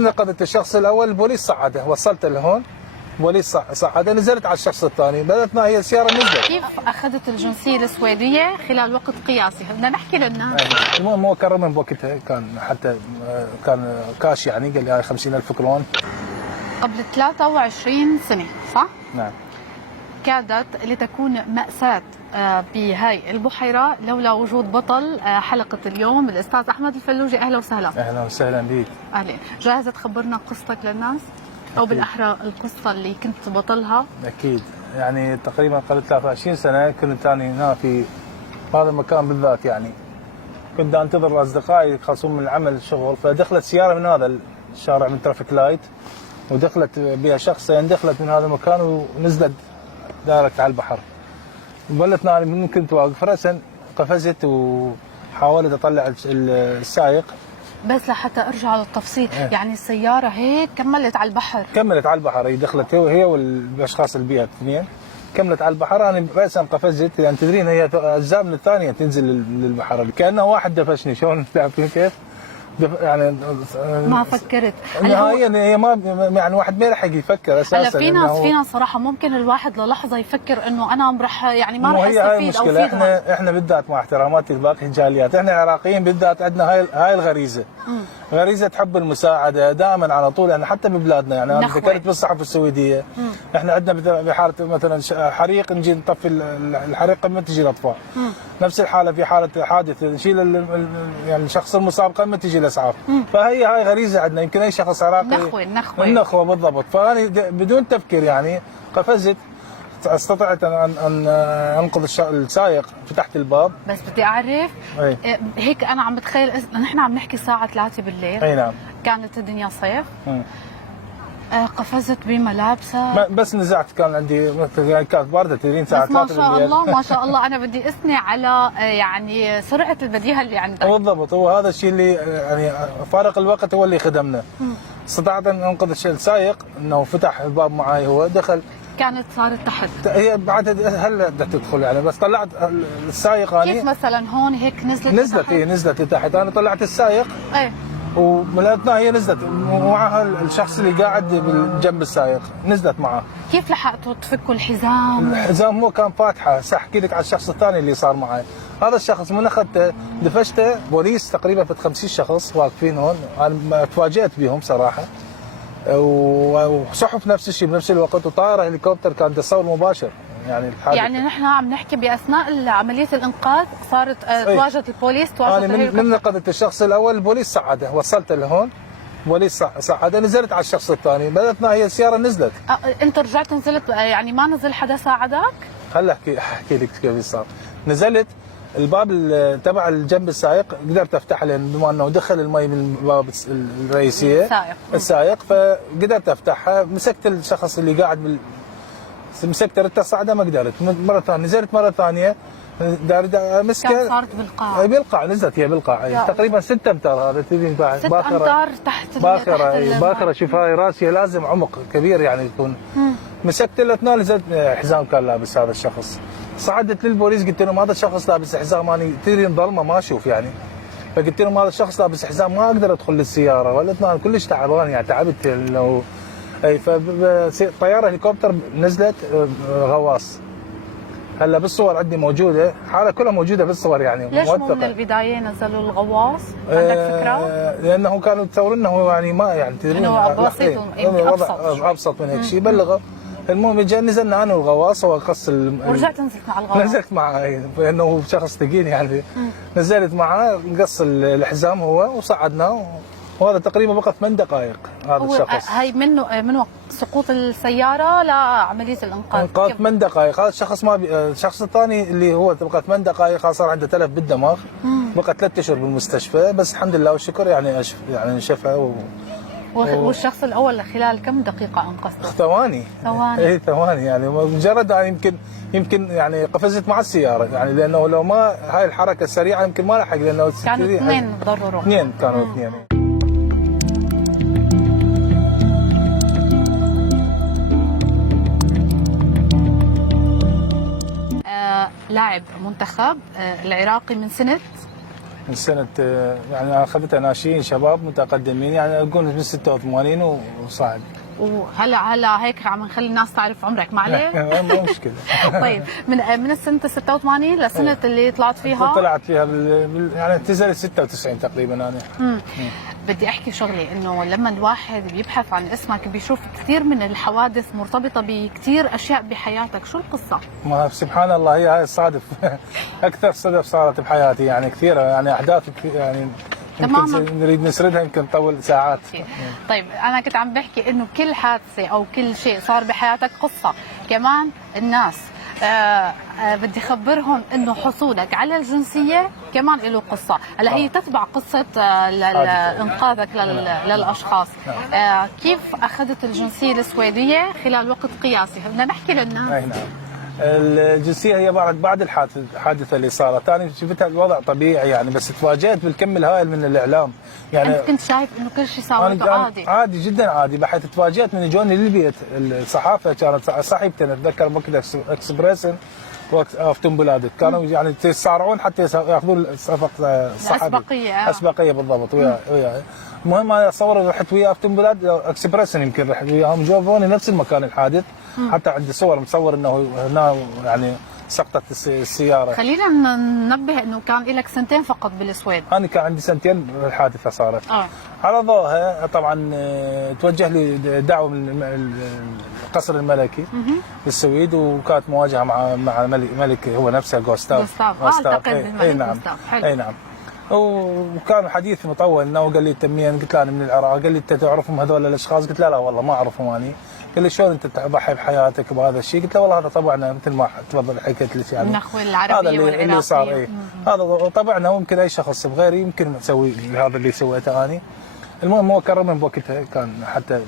من نقذة الشخص الاول البوليس صعده، وصلته لهون بوليس صعده، نزلت على الشخص الثاني، بدأتنا هي السياره نزلت. كيف اخذت الجنسيه السويديه خلال وقت قياسي؟ بدنا نحكي للناس. المهم هو كرم بوقتها، كان حتى كان كاش يعني، قال لي هاي 50,000 كرون قبل 23 سنه، صح؟ نعم. كادت لتكون مأساة بهاي البحيرة لولا وجود بطل حلقة اليوم الأستاذ أحمد الفلوجي. أهلا وسهلا. أهلا وسهلا بك. أهلا. جاهز تخبرنا قصتك للناس؟ أو بالأحرى القصة اللي كنت بطلها؟ أكيد. يعني تقريبا قبل 23 سنة كنت أنا هنا في هذا المكان بالذات، يعني كنت أنتظر أصدقائي يخلصون من العمل شغل، فدخلت سيارة من هذا الشارع من ترافيك لايت، ودخلت بها شخصين، دخلت من هذا المكان ونزلت دايركت على البحر. بلتنا أنا من كنت واقف رأسا قفزت وحاولت أطلع السائق. بس لحتى ارجع للتفصيل، يعني السياره هيك كملت على البحر؟ كملت على البحر، هي دخلت هي والاشخاص اللي بيها الاثنين، كملت على البحر. انا راسا قفزت، يعني تدرين هي اجزاء من الثانيه تنزل للبحر، كانه واحد دفشني. شلون تعرفين كيف؟ يعني ما فكرت نهائيا، هي ما يعني واحد ما يلحق يفكر اساسا. هلا في ناس صراحه ممكن الواحد للحظه يفكر انه انا راح يعني ما راح استفيد او افيد. احنا بالذات مع احتراماتي لباقي الجاليات، احنا العراقيين بالذات عندنا هاي الغريزه. غريزه حب المساعده دائما على طول، يعني حتى ببلادنا. يعني انا ذكرت بالصحف السويديه، احنا عندنا بحاله مثلا حريق نجي نطفي الحريق قبل ما تجي الاطفاء. نفس الحاله في حاله حادث نشيل يعني الشخص المصاب قبل ما تجي الاسعاف. فهي هاي غريزه عندنا، يمكن اي شخص عراقي النخوه بالضبط. فانا بدون تفكير يعني قفزت، استطعت ان انقذ السائق، فتحت الباب. بس بدي اعرف هيك انا عم بتخيل نحن عم نحكي الساعه 3 بالليل. اي نعم. كانت الدنيا صيف. قفزت بملابسها. بس نزعت، كان عندي كانت بارده تدرين الساعه 3 بالليل. ما شاء الله ما شاء الله. انا بدي اثني على يعني سرعه البديهه اللي عندك. بالضبط، هو هذا الشيء اللي يعني فارق الوقت هو اللي خدمنا. استطعت ان انقذ السائق، انه فتح الباب معي، هو دخل. كانت صارت تحت. هي بعد هلا بدها تدخل يعني، بس طلعت السائق. يعني كيف مثلا هون هيك نزلت لتحت. انا طلعت السائق ومن الاثناء هي نزلت ومعها الشخص اللي قاعد جنب السائق، نزلت معه. كيف لحقتوا تفكوا الحزام؟ الحزام هو كان فاتحه. احكي لك على الشخص الثاني اللي صار معي. هذا الشخص من اخذته دفشته، بوليس تقريبا في 50 شخص واقفين هون، انا تفاجات بهم صراحه. وصحف نفس الشيء بنفس الوقت، وطائره هليكوبتر كان تصور مباشر. يعني الحادث، يعني نحن عم نحكي باثناء عمليه الانقاذ صارت تواجد البوليس، تواجد الهليكوبتر. من نقذة الشخص الاول البوليس صعده، وصلته لهون بوليس صعده، نزلت على الشخص الثاني، بدأتنا هي السياره نزلت. انت رجعت نزلت، يعني ما نزل حدا ساعدك؟ هلا احكي لك كيف صار. نزلت الباب تبع الجنب السائق، قدرت افتحه لان بما انه دخل المي من الباب الرئيسيه السائق، فقدرت افتحها. مسكت الشخص اللي قاعد مسكت ردت صعده، ما قدرت. مره ثانيه نزلت، مره ثانيه مسكه. صارت بالقاع. بالقاع نزلت، هي بالقاع تقريبا 6 امتار. هذا تدرين بعد 6 امتار تحت باخره. شوف هاي راسي لازم عمق كبير يعني يكون. مسكت الاثنين، نزلت حزام كان لابس هذا الشخص. صعدت للبوليس قلت لهم هذا الشخص لابس حزام، انا تدرين ظلمه ما اشوف يعني. فقلت لهم هذا الشخص لابس حزام، ما اقدر ادخل للسياره، والاثنين كلش تعبان يعني، تعبت لو فطياره هليكوبتر نزلت غواص. هلا بالصور عندي موجوده، حاله كلها موجوده بالصور يعني. ليش مو من البدايه نزلوا الغواص؟ عندك فكره؟ لانه كانوا يتصورون انه يعني ما يعني تدرين بسيط ابسط من هيك شيء. بلغوا. المهم نزلنا انا والغواص، وقص ورجعت نزلت مع الغواص. نزلت معه لانه شخص ثقيل يعني. نزلت معه، قص الحزام هو وصعدناه، وهذا تقريبا بقى 8 دقائق. هذا الشخص هاي من وقت سقوط السياره لعمليه الانقاذ 8 دقائق. هذا الشخص ما الشخص الثاني اللي هو تبقى 8 دقائق صار عنده تلف بالدماغ. بقى 3 اشهر بالمستشفى، بس الحمد لله والشكر يعني نشفى. والشخص الاول خلال كم دقيقه انقذته؟ ثواني. ثواني يعني، مجرد يعني يمكن يعني قفزت مع السياره يعني، لانه لو ما هاي الحركه السريعه يمكن ما لحق، لانه كانوا 2 ضرروا. 2 كانوا 2. لاعب منتخب العراقي من سنه من سنه يعني انا اخذتها ناشئين شباب متقدمين، يعني اقول من 86 وصاعد. وهلا هيك عم نخلي الناس تعرف عمرك، ما عليه؟ ما مشكله. طيب من السنه 86 للسنه اللي طلعت فيها؟ طلعت فيها يعني اعتزلت 96 تقريبا انا. بدي احكي شغله، انه لما الواحد بيبحث عن اسمك بيشوف كثير من الحوادث مرتبطه بكثير اشياء بحياتك، شو القصه؟ ما سبحان الله هي هاي الصادف. اكثر صدف صارت بحياتي يعني كثيره، يعني احداث يعني تماما نريد نسردها يمكن نطول ساعات. طيب انا كنت عم بحكي انه كل حادثه او كل شيء صار بحياتك قصه، كمان الناس بدي خبرهم انه حصولك على الجنسيه كمان له قصه، هلا هي تتبع قصه انقاذك للاشخاص. كيف اخذت الجنسيه السويديه خلال وقت قياسي؟ بدنا نحكي للناس. اي نعم. الجنسيه هي بعد الحادثه اللي صارت، انا شفتها الوضع طبيعي يعني، بس تفاجات بالكم الهائل من الاعلام. يعني انت كنت شايف انه كل شيء ساويته عادي؟ عادي جدا عادي، بحيث تفاجات من اجوني للبيت الصحافه، كانت صاحبتي انا اتذكر وقت اكسبريسن وقت بلادك كانوا يعني يتصارعون حتى ياخذون صفق صحفي اسبقيه بالضبط وياي. المهم انا اتصور رحت وياه في بلاد اكسبريسن، يمكن رحت وياهم جوفوني نفس المكان الحادث، حتى عندي صور مصور انه هنا يعني سقطت السياره. خلينا ننبه انه كان لك سنتين فقط بالسويد. انا كان عندي سنتين الحادثه صارت. على ضوءها طبعا توجه لي دعوه من القصر الملكي بالسويد، وكانت مواجهه مع ملك هو نفسه غوستاف. اعتقد نعم. اي نعم. وكان حديث مطول انه قال لي تمين، قلت له انا من العراق، قال لي انت تعرفهم هذول الاشخاص؟ قلت له لا والله ما اعرفهم اني. قال لي شلون انت تضحي بحياتك بهذا الشيء؟ قلت له والله هذا طبعنا مثل ما تفضل حكيت لك يعني النخوه العربيه والعراقيه اللي صار. هذا طبعنا ممكن اي شخص بغيري يمكن يسوي هذا اللي سويته اني. المهم هو كرمني بوقتها، كان حتى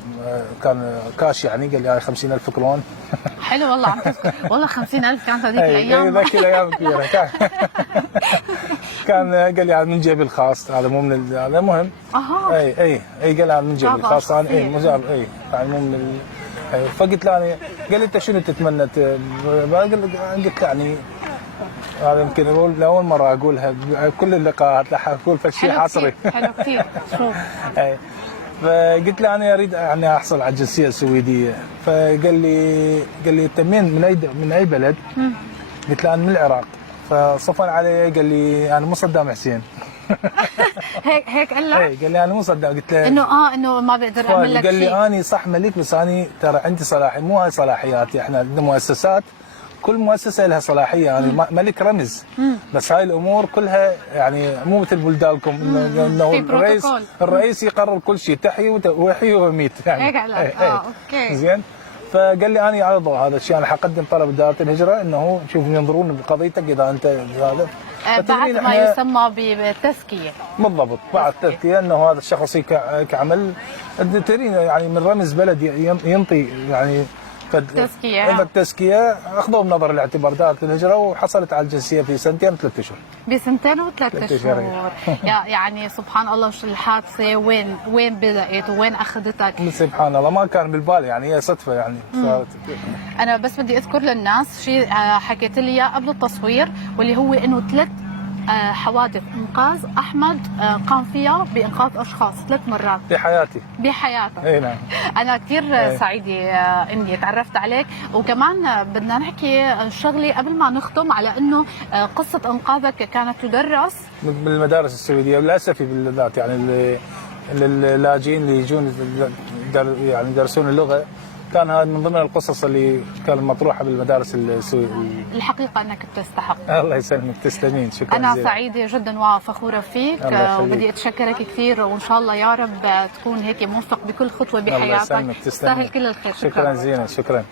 كان كاش يعني، قال لي 50,000 كرون. حلو والله، عم تذكر والله 50,000 كانت هذيك الايام. ذيك الايام كبيره. كان قال لي من جيبي الخاص، هذا مو من هذا المهم. اي قال لي من جيبي الخاص انا مجرد يعني مو من فقلت له انا، قال لي انت شنو تتمنى؟ قلت يعني هذا يمكن لاول مره اقولها بكل اللقاءات، راح اقول شيء حصري. حلو كثير. شوف فقلت له انا اريد يعني احصل على الجنسيه السويديه، فقال لي انت من اي بلد؟ قلت له انا من العراق. فصفن علي قال لي انا مو صدام حسين. هيك قال لك؟ قال لي انا مو صدام. قلت له انه ما بقدر اعمل لك شيء. قال لي اني صح ملك، بس اني ترى عندي صلاحيه، مو هاي صلاحياتي، احنا عندنا مؤسسات كل مؤسسه لها صلاحيه، يعني ملك رمز، بس هاي الامور كلها يعني مو مثل بلدانكم انه الرئيس يقرر كل شيء، تحيي ويحيي ويميت يعني. هيك قال لك؟ اوكي زين. فقال لي انا على ضوء هذا الشيء انا حقدم طلب اداره الهجره، انه شوف ينظرون بقضيتك اذا انت هذا بعد ما يسمى بالتزكيه. بالضبط، بعد التزكيه انه هذا الشخص كعمل ترين يعني من رمز بلد ينطي يعني التزكيه اخذوه بنظر الاعتبار دائره الهجره، وحصلت على الجنسيه في سنتين و3 اشهر. بسنتين و3 اشهر. يعني سبحان الله، شو الحادثه وين بدات وين اخذتك؟ سبحان الله ما كان بالبال يعني، هي صدفه يعني صارت. انا بس بدي اذكر للناس شيء حكيت لي اياه قبل التصوير، واللي هو انه 3 حوادث انقاذ احمد قام فيها بانقاذ اشخاص 3 مرات بحياتك. اي نعم. انا كثير سعيده اني تعرفت عليك، وكمان بدنا نحكي شغله قبل ما نختم، على انه قصه انقاذك كانت تدرس بالمدارس السويديه للاسف بالذات، يعني اللاجئين اللي يجون يعني يدرسون اللغه، كان هذا من ضمن القصص اللي كانت مطروحه بالمدارس السويديه. الحقيقه انك تستحق. الله يسلمك، تسلمين، شكرا. انا سعيده جدا وفخوره فيك، وبدي اتشكرك كثير، وان شاء الله يا رب تكون هيك موفق بكل خطوه بحياتك. الله يسلمك، تستاهل كل الخير. شكرا زينه. شكرا.